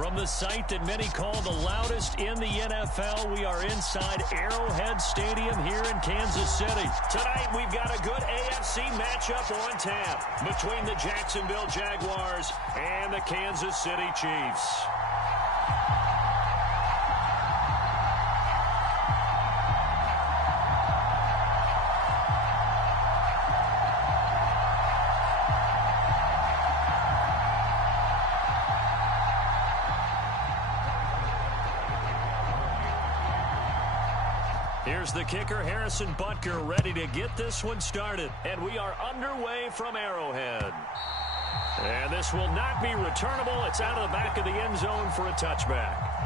From the site that many call the loudest in the NFL, we are inside Arrowhead Stadium here in Kansas City. Tonight, we've got a good AFC matchup on tap between the Jacksonville Jaguars and the Kansas City Chiefs. Here's the kicker, Harrison Butker, ready to get this one started. And we are underway from Arrowhead. And this will not be returnable. It's out of the back of the end zone for a touchback.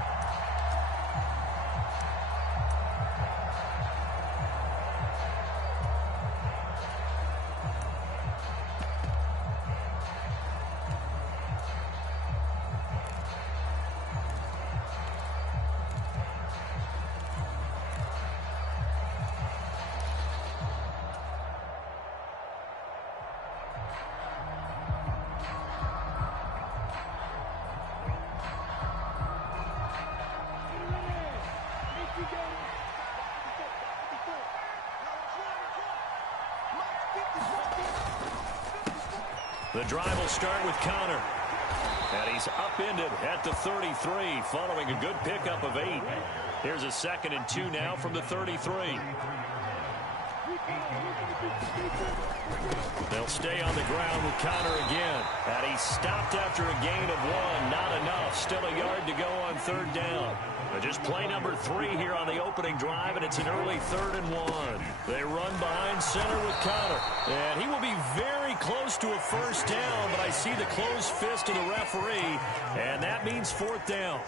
The drive will start with Connor. And he's upended at the 33 following a good pickup of 8. Here's a 2nd and 2 now from the 33. They'll stay on the ground with Connor again. And he stopped after a gain of 1. Not enough. Still a yard to go on 3rd down. But just play number 3 here on the opening drive, and it's an early 3rd and 1. They run behind center with Connor. And he will be very close to a 1st down, but I see the closed fist of the referee, and that means 4th down.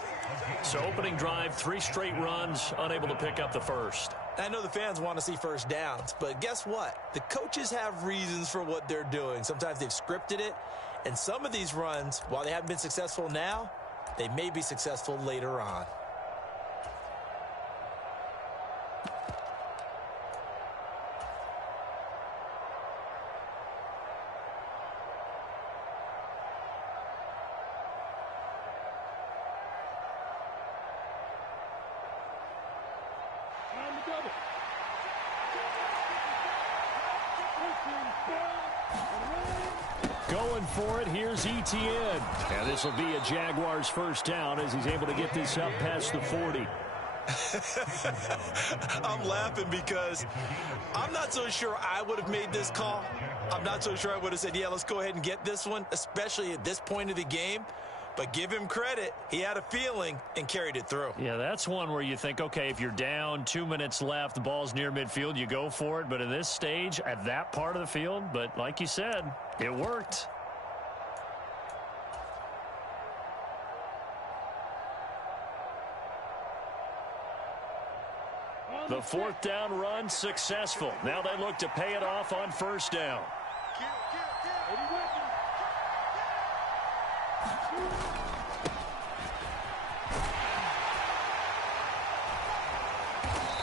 So opening drive, 3 straight runs, unable to pick up the 1st. I know the fans want to see 1st downs, but guess what? The coaches have reasons for what they're doing. Sometimes they've scripted it, and some of these runs, while they haven't been successful now, they may be successful later on. Going for it, here's Etienne. And this will be a Jaguars 1st down as he's able to get this up past the 40. I'm laughing because I'm not so sure I would have made this call. I'm not so sure I would have said, yeah, let's go ahead and get this one, especially at this point of the game. But give him credit. He had a feeling and carried it through. Yeah, that's one where you think, okay, if you're down, 2 minutes left, the ball's near midfield, you go for it. But in this stage, at that part of the field, but like you said, it worked. The 4th down run successful. Now they look to pay it off on 1st down.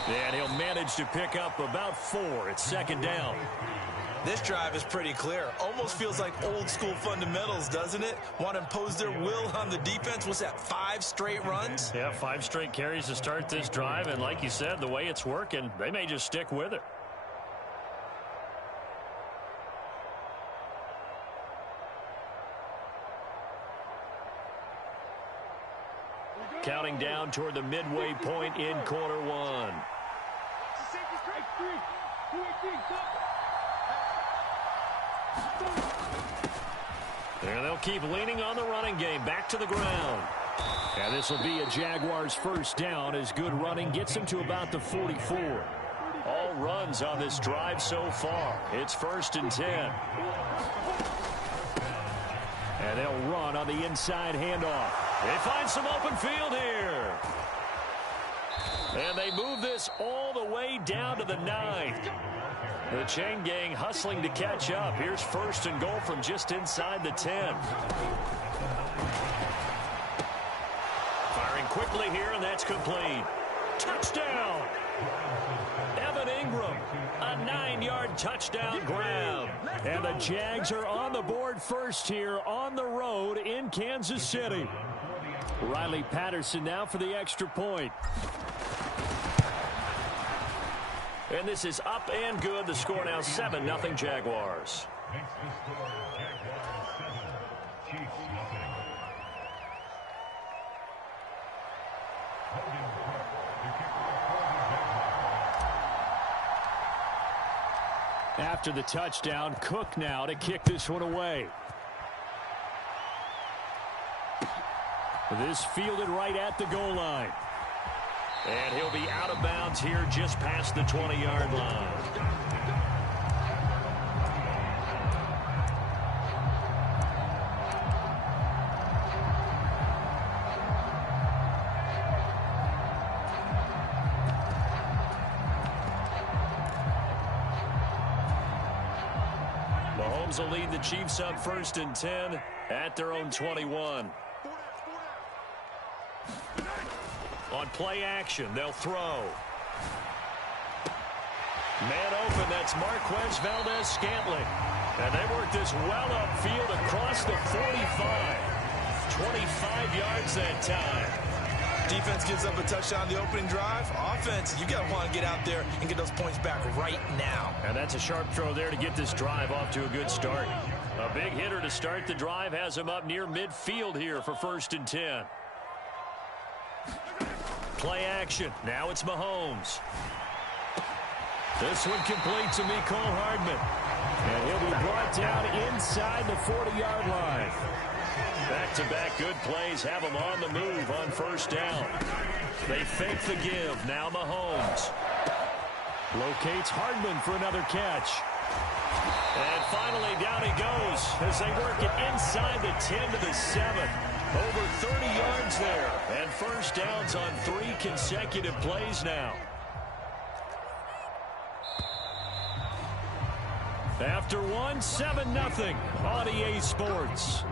And he'll manage to pick up about 4. It's 2nd down. This drive is pretty clear. Almost feels like old school fundamentals, doesn't it? Want to impose their will on the defense. What's that, 5 straight runs? Yeah, 5 straight carries to start this drive. And like you said, the way it's working, they may just stick with it. Counting down toward the midway point in quarter 1. There they'll keep leaning on the running game. Back to the ground. And this will be a Jaguars 1st down as good running gets them to about the 44. All runs on this drive so far. It's 1st and 10. And they'll run on the inside handoff. They find some open field here. And they move this all the way down to the 9. The chain gang hustling to catch up. Here's 1st and goal from just inside the 10. Firing quickly here, and that's complete. Touchdown! Evan Ingram, a 9-yard touchdown grab. And the Jags are on the board first here on the road in Kansas City. Riley Patterson now for the extra point. And this is up and good. The score now 7-0 Jaguars. After the touchdown, Cook now to kick this one away. This fielded right at the goal line. And he'll be out of bounds here just past the 20-yard line. Mahomes will lead the Chiefs up 1st and 10 at their own 21. On play action, they'll throw. Man open, that's Marquez Valdez-Scantling. And they work this well upfield across the 45. 25 yards that time. Defense gives up a touchdown on the opening drive. Offense, you got to want to get out there and get those points back right now. And that's a sharp throw there to get this drive off to a good start. A big hitter to start the drive has him up near midfield here for 1st and 10. Play action. Now it's Mahomes. This one complete to Mecole Hardman. And he'll be brought down inside the 40-yard line. Back-to-back good plays have him on the move on 1st down. They fake the give. Now Mahomes. Locates Hardman for another catch. And finally down he goes as they work it inside the 10 to the 7. Over 30 yards there, and 1st downs on 3 consecutive plays now. After one, 7-0 on EA Sports.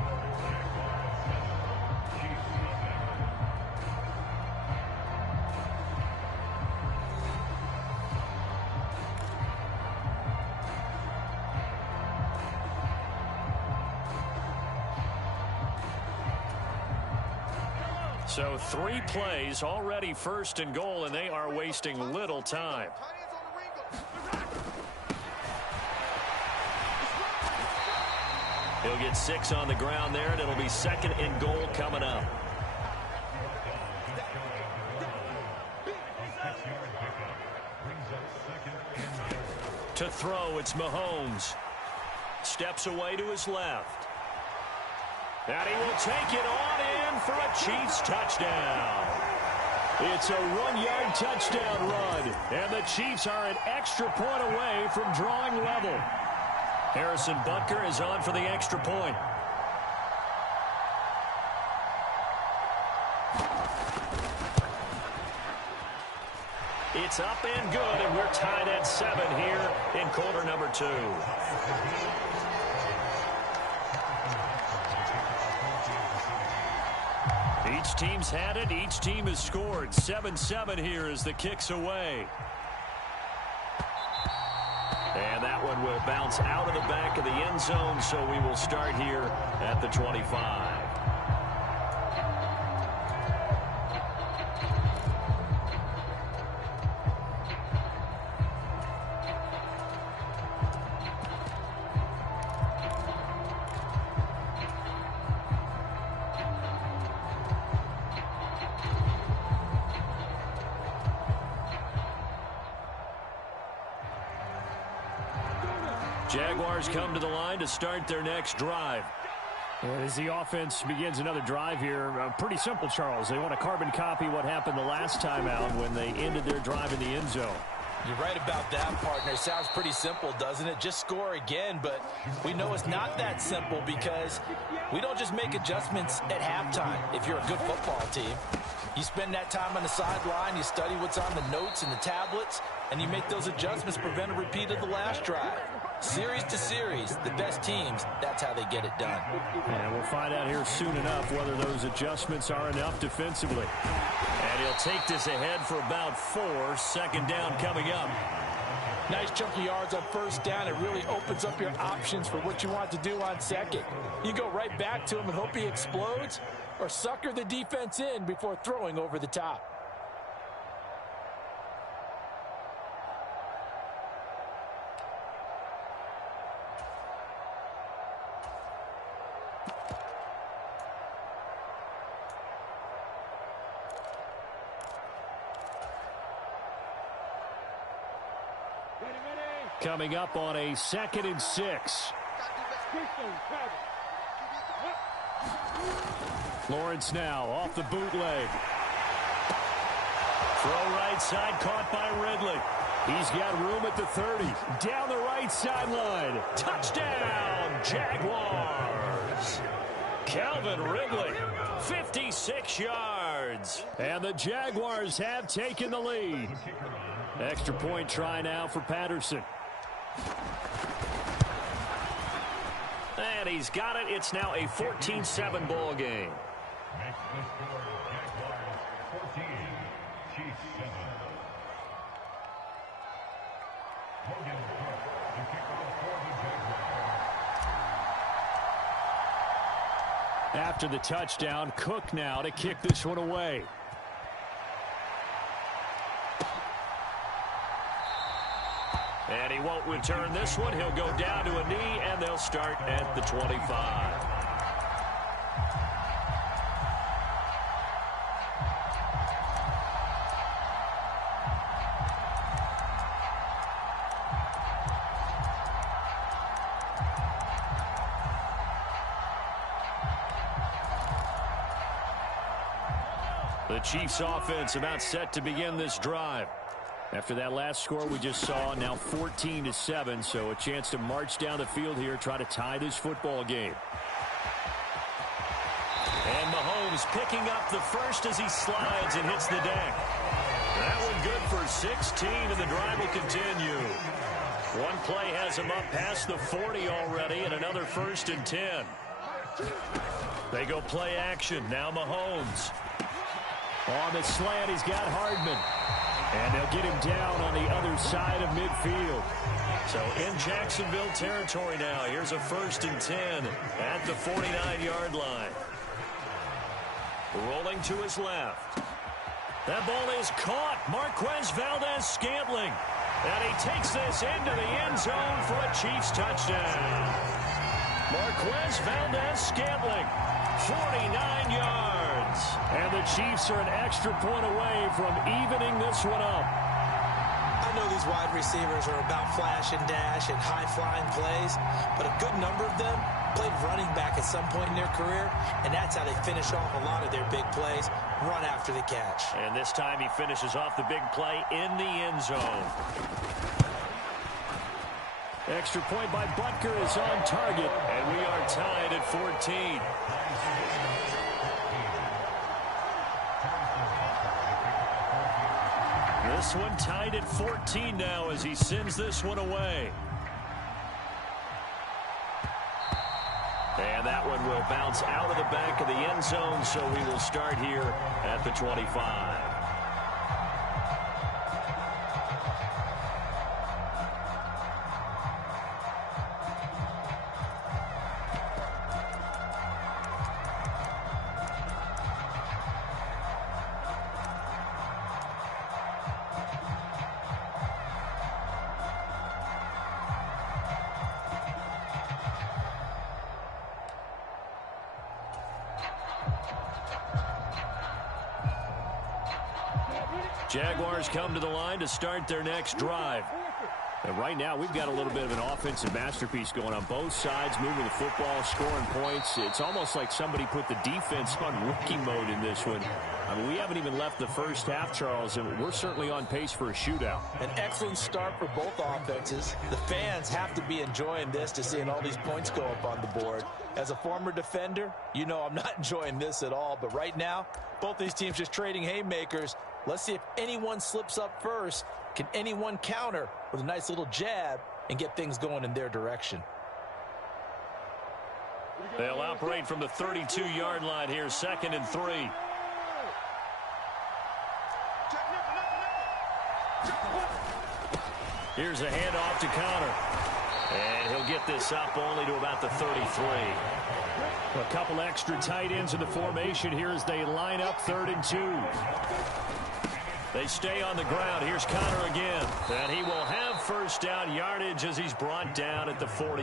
So 3 plays, already 1st and goal, and they are wasting little time. He'll get 6 on the ground there, and it'll be 2nd and goal coming up. To throw, it's Mahomes. Steps away to his left. And he will take it on in for a Chiefs touchdown. It's a 1-yard touchdown run, and the Chiefs are an extra point away from drawing level. Harrison Butker is on for the extra point. It's up and good, and we're tied at 7 here in quarter number 2. Each team's had it. Each team has scored. 7-7 here as the kick's away. And that one will bounce out of the back of the end zone, so we will start here at the 25. Jaguars come to the line to start their next drive. As the offense begins another drive here, pretty simple, Charles. They want to carbon copy what happened the last time out when they ended their drive in the end zone. You're right about that, partner. Sounds pretty simple, doesn't it? Just score again, but we know it's not that simple because we don't just make adjustments at halftime if you're a good football team. You spend that time on the sideline, you study what's on the notes and the tablets, and you make those adjustments to prevent a repeat of the last drive. Series to series, the best teams, that's how they get it done. And we'll find out here soon enough whether those adjustments are enough defensively. And he'll take this ahead for about 4. 2nd down coming up. Nice chunk of yards on 1st down. It really opens up your options for what you want to do on 2nd. You go right back to him and hope he explodes, or sucker the defense in before throwing over the top. Coming up on a 2nd and 6. Lawrence now off the bootleg. Throw right side caught by Ridley. He's got room at the 30. Down the right sideline. Touchdown, Jaguars. Calvin Ridley, 56 yards. And the Jaguars have taken the lead. Extra point try now for Patterson. And he's got it. It's now a 14-7 ball game. After the touchdown, Cook now to kick this one away. And he won't return this one. He'll go down to a knee, and they'll start at the 25. The Chiefs offense about set to begin this drive. After that last score we just saw, now 14-7, so a chance to march down the field here, try to tie this football game. And Mahomes picking up the first as he slides and hits the deck. That one good for 16, and the drive will continue. One play has him up past the 40 already, and another 1st and 10. They go play action. Now Mahomes. On the slant, he's got Hardman. And they'll get him down on the other side of midfield. So in Jacksonville territory now. Here's a 1st and 10 at the 49-yard line. Rolling to his left. That ball is caught. Marquez Valdez-Scantling. And he takes this into the end zone for a Chiefs touchdown. Marquez Valdez-Scantling, 49 yards. And the Chiefs are an extra point away from evening this one up. I know these wide receivers are about flash and dash and high-flying plays, but a good number of them played running back at some point in their career, and that's how they finish off a lot of their big plays, run after the catch. And this time he finishes off the big play in the end zone. Extra point by Butker is on target, and we are tied at 14. This one tied at 14 now as he sends this one away. And that one will bounce out of the back of the end zone, so we will start here at the 25. Jaguars come to the line to start their next drive. And right now, we've got a little bit of an offensive masterpiece going on both sides, moving the football, scoring points. It's almost like somebody put the defense on rookie mode in this one. I mean, we haven't even left the first half, Charles, and we're certainly on pace for a shootout. An excellent start for both offenses. The fans have to be enjoying this to seeing all these points go up on the board. As a former defender, you know I'm not enjoying this at all. But right now, both these teams just trading haymakers. Let's see if anyone slips up first. Can anyone counter with a nice little jab and get things going in their direction? They'll operate from the 32-yard line here, 2nd and 3. Here's a handoff to Connor. And he'll get this up only to about the 33. A couple extra tight ends in the formation here as they line up 3rd and 2. They stay on the ground. Here's Connor again. And he will have first down yardage as he's brought down at the 41.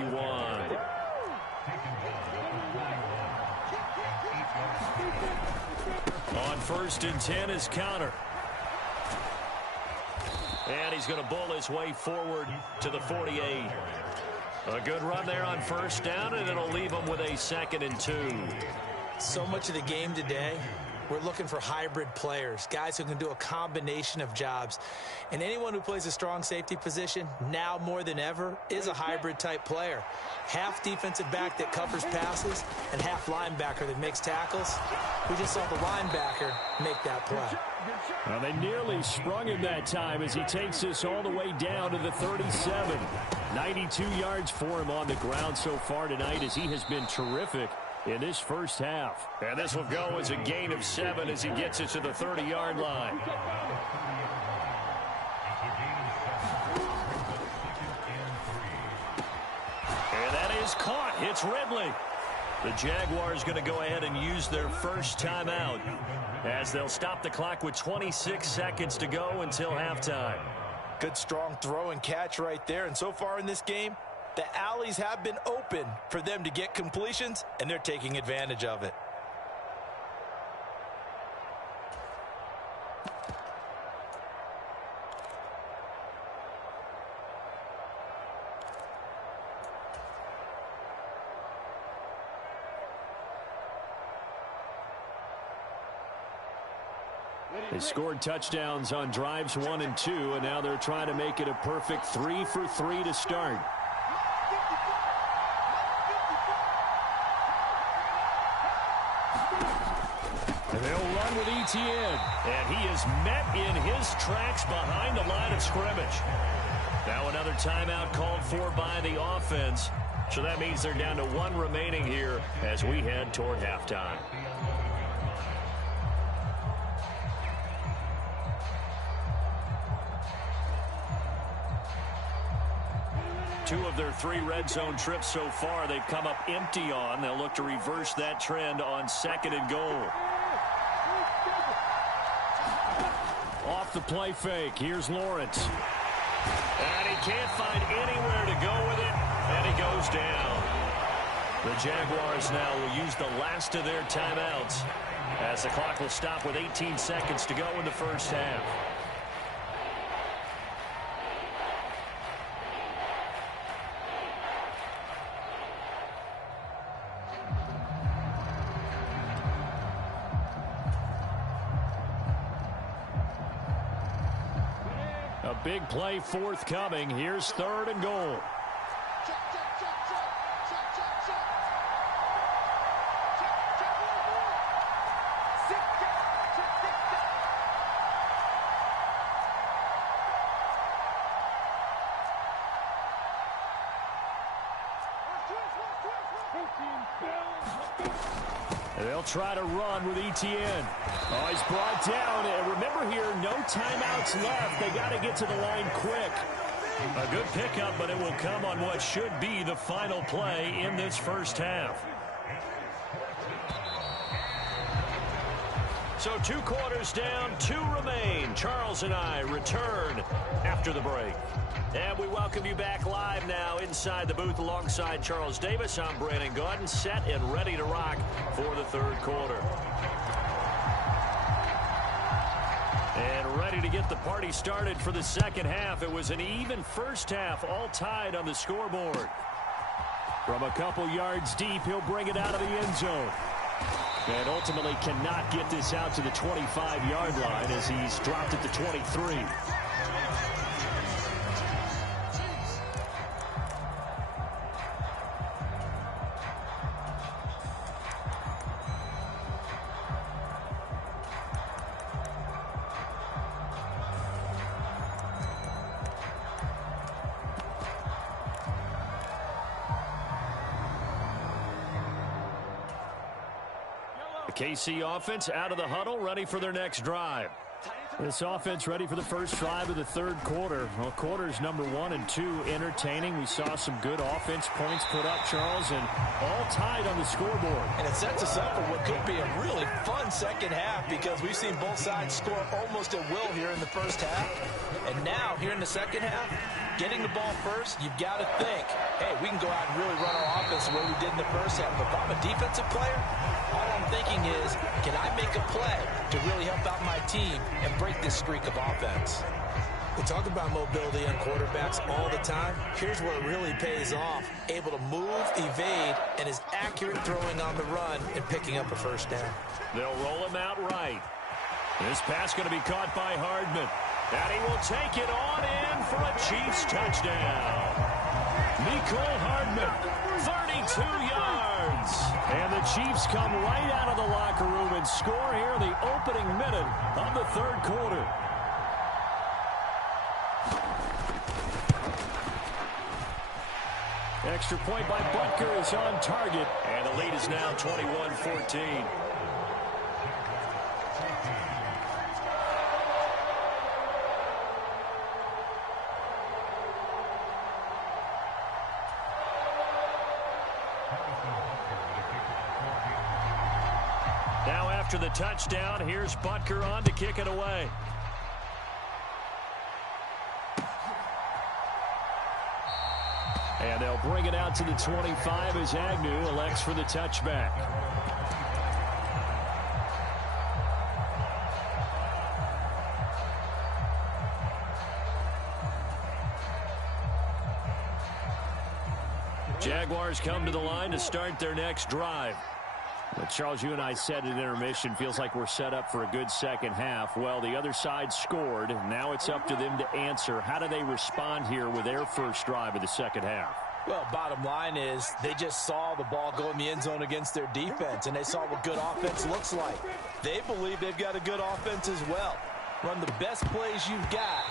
On 1st and 10 is Connor. And he's going to bull his way forward to the 48. A good run there on 1st down, and it'll leave him with a 2nd and 2. So much of the game today, we're looking for hybrid players, guys who can do a combination of jobs. And anyone who plays a strong safety position, now more than ever, is a hybrid-type player. Half defensive back that covers passes and half linebacker that makes tackles. We just saw the linebacker make that play. Well, they nearly sprung him that time as he takes this all the way down to the 37. 92 yards for him on the ground so far tonight as he has been terrific in this first half. And this will go as a gain of 7 as he gets it to the 30-yard line. And that is caught. It's Ridley. The Jaguars going to go ahead and use their first timeout as they'll stop the clock with 26 seconds to go until halftime. Good strong throw and catch right there. And so far in this game, the alleys have been open for them to get completions, and they're taking advantage of it. They scored touchdowns on drives 1 and 2, and now they're trying to make it a perfect 3 for 3 to start. And they'll run with Etienne. And he is met in his tracks behind the line of scrimmage. Now another timeout called for by the offense. So that means they're down to 1 remaining here as we head toward halftime. Two of their 3 red zone trips so far they've come up empty on. They'll look to reverse that trend on 2nd and goal. Off the play fake. Here's Lawrence. And he can't find anywhere to go with it, and he goes down. The Jaguars now will use the last of their timeouts as the clock will stop with 18 seconds to go in the first half. A big play forthcoming. Here's 3rd and goal. They'll try to run with Etienne. Oh, he's brought down. And remember here, no timeouts left. They got to get to the line quick. A good pickup, but it will come on what should be the final play in this first half. So 2 quarters down, 2 remain. Charles and I return after the break. And we welcome you back live now inside the booth alongside Charles Davis. I'm Brandon Gordon, set and ready to rock for the 3rd quarter. And ready to get the party started for the 2nd half. It was an even first half, all tied on the scoreboard. From a couple yards deep, he'll bring it out of the end zone. And ultimately cannot get this out to the 25-yard line as he's dropped at the 23. The KC offense out of the huddle, ready for their next drive. This offense ready for the first drive of the third quarter. Well, quarters number 1 and 2 entertaining. We saw some good offense points put up, Charles, and all tied on the scoreboard. And it sets us up for what could be a really fun second half because we've seen both sides score almost at will here in the first half. And now, here in the second half, getting the ball first, you've got to think, hey, we can go out and really run our offense the way we did in the first half. But if I'm a defensive player, all I'm thinking is, can I make a play to really help out my team and break this streak of offense? We talk about mobility on quarterbacks all the time. Here's where it really pays off. Able to move, evade, and is accurate throwing on the run and picking up a first down. They'll roll him out right. This pass going to be caught by Hardman. And he will take it on in for a Chiefs touchdown. Mecole Hardman, 32 yards. And the Chiefs come right out of the locker room and score here in the opening minute of the third quarter. Extra point by Butker is on target. And the lead is now 21-14. Now after the touchdown, here's Butker on to kick it away. And they'll bring it out to the 25 as Agnew elects for the touchback. Jaguars come to the line to start their next drive. But Charles, you and I said at intermission, feels like we're set up for a good second half. Well, the other side scored. Now it's up to them to answer. How do they respond here with their first drive of the second half? Well, bottom line is they just saw the ball go in the end zone against their defense, and they saw what good offense looks like. They believe they've got a good offense as well. Run the best plays you've got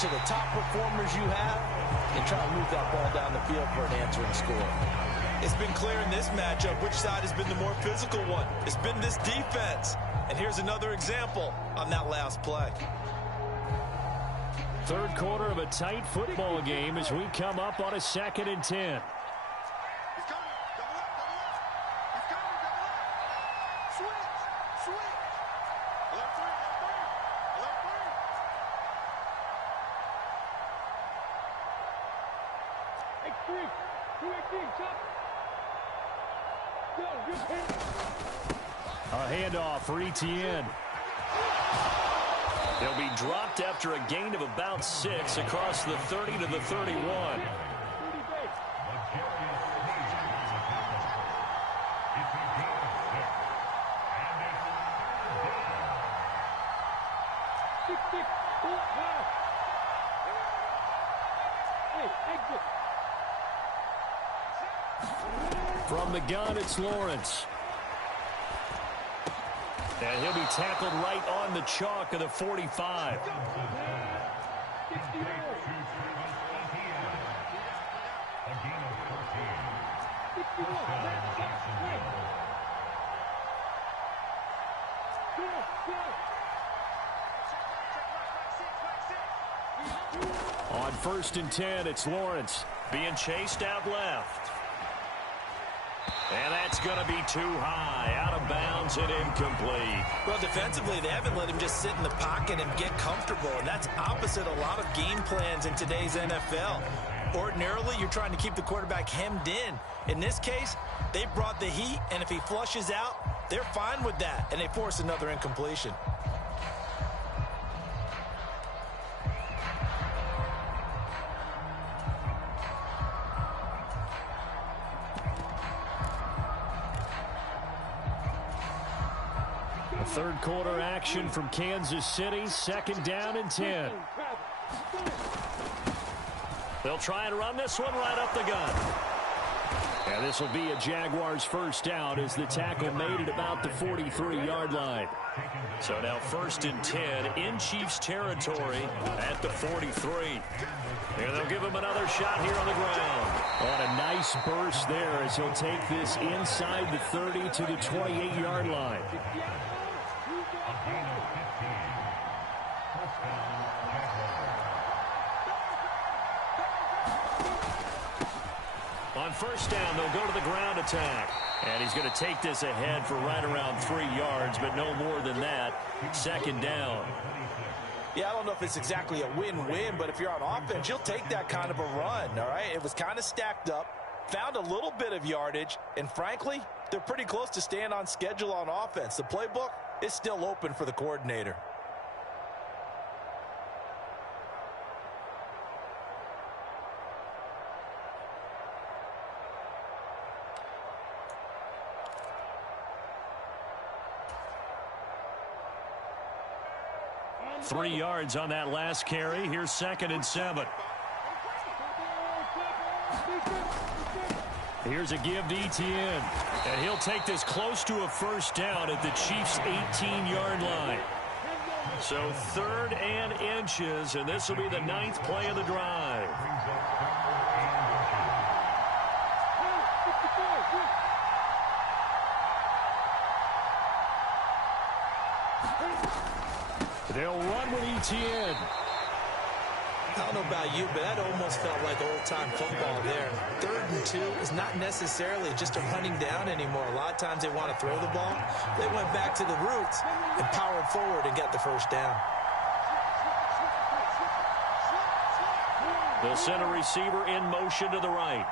to the top performers you have and try to move that ball down the field for an answering score. It's been clear in this matchup which side has been the more physical one. It's been this defense. And here's another example on that last play. Third quarter of a tight football game as we come up on a 2nd and 10. A handoff for Etienne. He'll be dropped after a gain of about 6 across the 30 to the 31. From the gun, it's Lawrence. And he'll be tackled right on the chalk of the 45. On 1st and 10, it's Lawrence. Being chased out left. And that's going to be too high, out of bounds and incomplete. Well, defensively, they haven't let him just sit in the pocket and get comfortable, and that's opposite a lot of game plans in today's NFL. Ordinarily, you're trying to keep the quarterback hemmed in. In this case, they brought the heat, and if he flushes out, they're fine with that, and they force another incompletion. Third quarter action from Kansas City. 2nd down and 10. They'll try and run this one right up the gut. And this will be a Jaguars first down as the tackle made at about the 43-yard line. So now 1st and 10 in Chiefs territory at the 43. And they'll give him another shot here on the ground. On a nice burst there as he'll take this inside the 30 to the 28-yard line. On first down, they'll go to the ground attack. And he's going to take this ahead for right around 3 yards, but no more than that. Second down. Yeah, I don't know if it's exactly a win-win, but if you're on offense, you'll take that kind of a run, all right? It was kind of stacked up, found a little bit of yardage, and frankly, they're pretty close to staying on schedule on offense. The playbook is still open for the coordinator. Three yards on that last carry. Here's 2nd and 7. Here's a give to Etienne. And he'll take this close to a first down at the Chiefs' 18-yard line. So 3rd and inches, and this will be the 9th play of the drive. They'll run with Etienne. I don't know about you, but that almost felt like old-time football there. 3rd and 2 is not necessarily just a running down anymore. A lot of times they want to throw the ball. They went back to the roots and powered forward and got the first down. They'll send a receiver in motion to the right.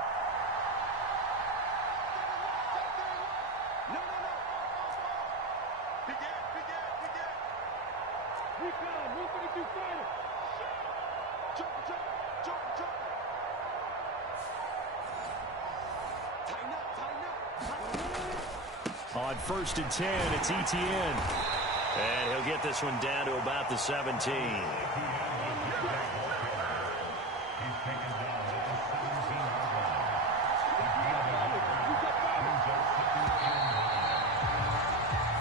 On 1st and 10, it's Etienne. And he'll get this one down to about the 17.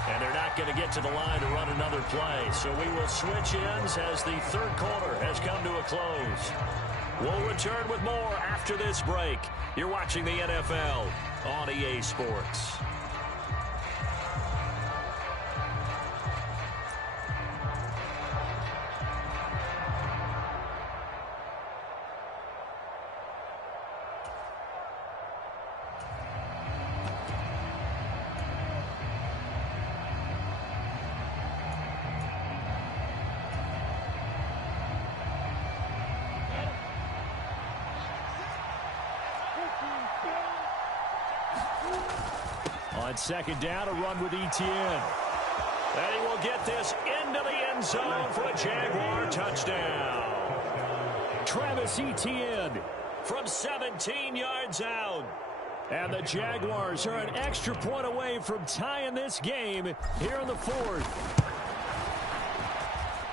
And they're not going to get to the line to run another play. So we will switch ends as the 3rd quarter has come to a close. We'll return with more after this break. You're watching the NFL on EA Sports. On 2nd down, a run with Etienne. And he will get this into the end zone for a Jaguar touchdown. Travis Etienne from 17 yards out. And the Jaguars are an extra point away from tying this game here in the 4th.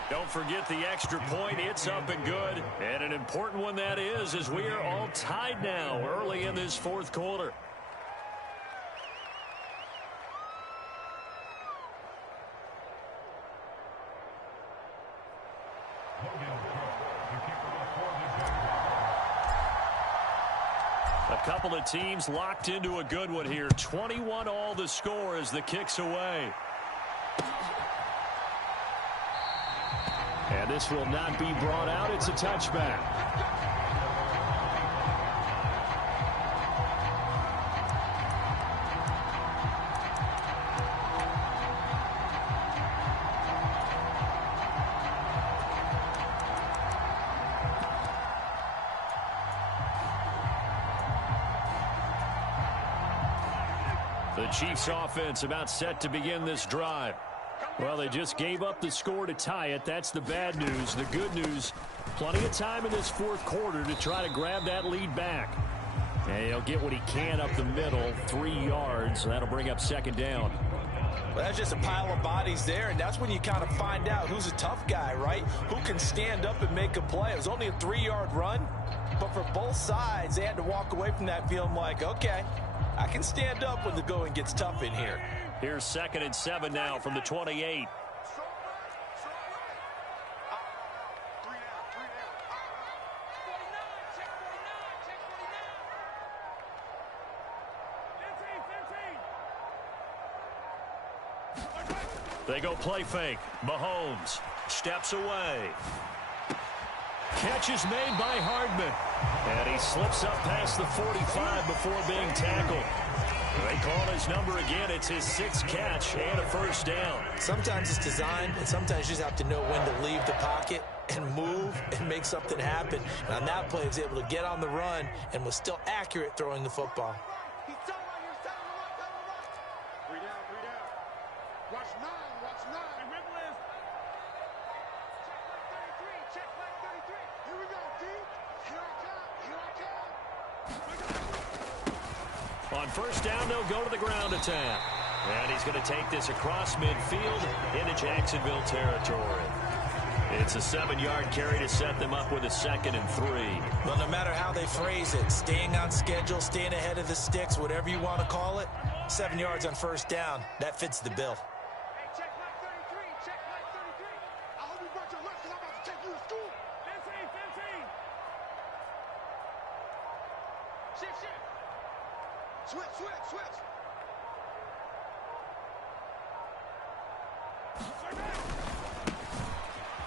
Don't forget the extra point. It's up and good. And an important one that is, as we are all tied now early in this 4th quarter. A couple of teams locked into a good one here. 21 all the score as the kick's away. And this will not be brought out. It's a touchback. The Chiefs offense about set to begin this drive. Well, they just gave up the score to tie it. That's the bad news. The good news, plenty of time in this 4th quarter to try to grab that lead back. And he'll get what he can up the middle, 3 yards. That'll bring up 2nd down. Well, that's just a pile of bodies there, and that's when you kind of find out who's a tough guy, right? Who can stand up and make a play. It was only a 3-yard run, but for both sides, they had to walk away from that feeling like, okay, I can stand up when the going gets tough in here. Here's 2nd and 7 now from the 28. They go play fake. Mahomes steps away. Catch is made by Hardman. And he slips up past the 45 before being tackled. They call his number again. It's his 6th catch and a first down. Sometimes it's designed, and sometimes you just have to know when to leave the pocket and move and make something happen. And on that play, he was able to get on the run and was still accurate throwing the football. On first down, they'll go to the ground attack. And he's going to take this across midfield into Jacksonville territory. It's a 7-yard carry to set them up with a 2nd and 3. Well, no matter how they phrase it, staying on schedule, staying ahead of the sticks, whatever you want to call it, 7 yards on first down, that fits the bill.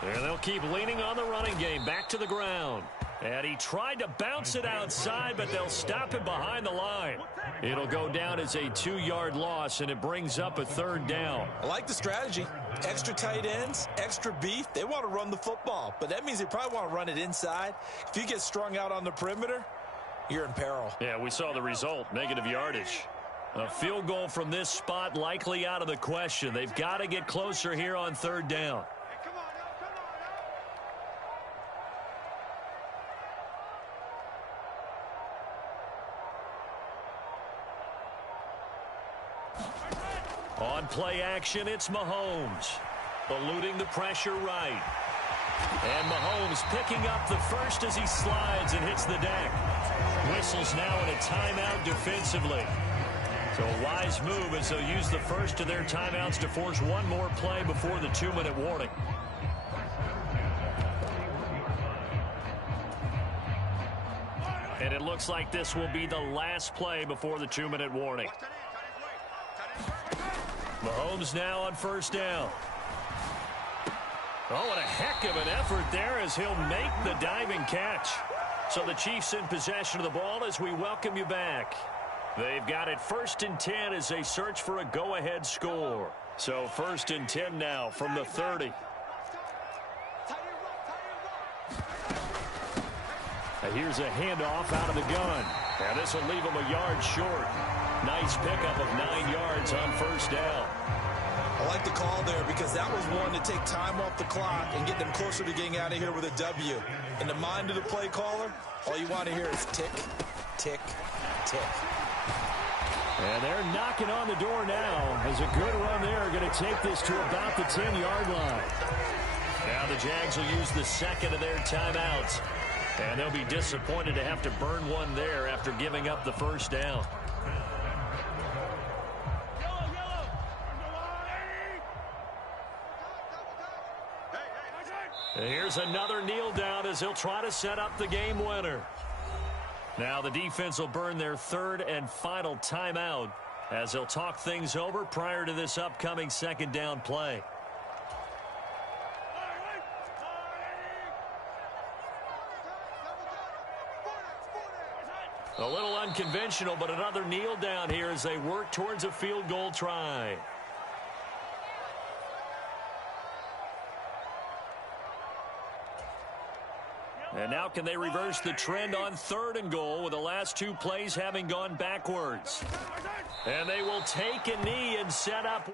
And they'll keep leaning on the running game. Back to the ground. And he tried to bounce it outside, but they'll stop him behind the line. It'll go down as a 2-yard loss, and it brings up a 3rd down. I like the strategy. Extra tight ends, extra beef. They want to run the football, but that means they probably want to run it inside. If you get strung out on the perimeter, you're in peril. Yeah, we saw the result, negative yardage. A field goal from this spot likely out of the question. They've got to get closer here on 3rd down. On play action, it's Mahomes. Eluding the pressure right. And Mahomes picking up the first as he slides and hits the deck. Whistles now in a timeout defensively. So a wise move as they'll use the first of their timeouts to force one more play before the 2-minute warning. And it looks like this will be the last play before the 2-minute warning. Mahomes now on first down. Oh, what a heck of an effort there as he'll make the diving catch. So the Chiefs in possession of the ball as we welcome you back. They've got it 1st and 10 as they search for a go-ahead score. So 1st and 10 now from the 30. And here's a handoff out of the gun. And this will leave him a yard short. Nice pickup of 9 yards on first down. I like the call there because that was one to take time off the clock and get them closer to getting out of here with a W. In the mind of the play caller, all you want to hear is tick, tick, tick. And they're knocking on the door now as a good run there going to take this to about the 10-yard line. Now the Jags will use the 2nd of their timeouts. And they'll be disappointed to have to burn one there after giving up the first down. And here's another kneel down as he'll try to set up the game winner. Now the defense will burn their 3rd and final timeout as they'll talk things over prior to this upcoming 2nd down play. A little unconventional, but another kneel down here as they work towards a field goal try. And now can they reverse the trend on 3rd and goal with the last 2 plays having gone backwards? And they will take a knee and set up.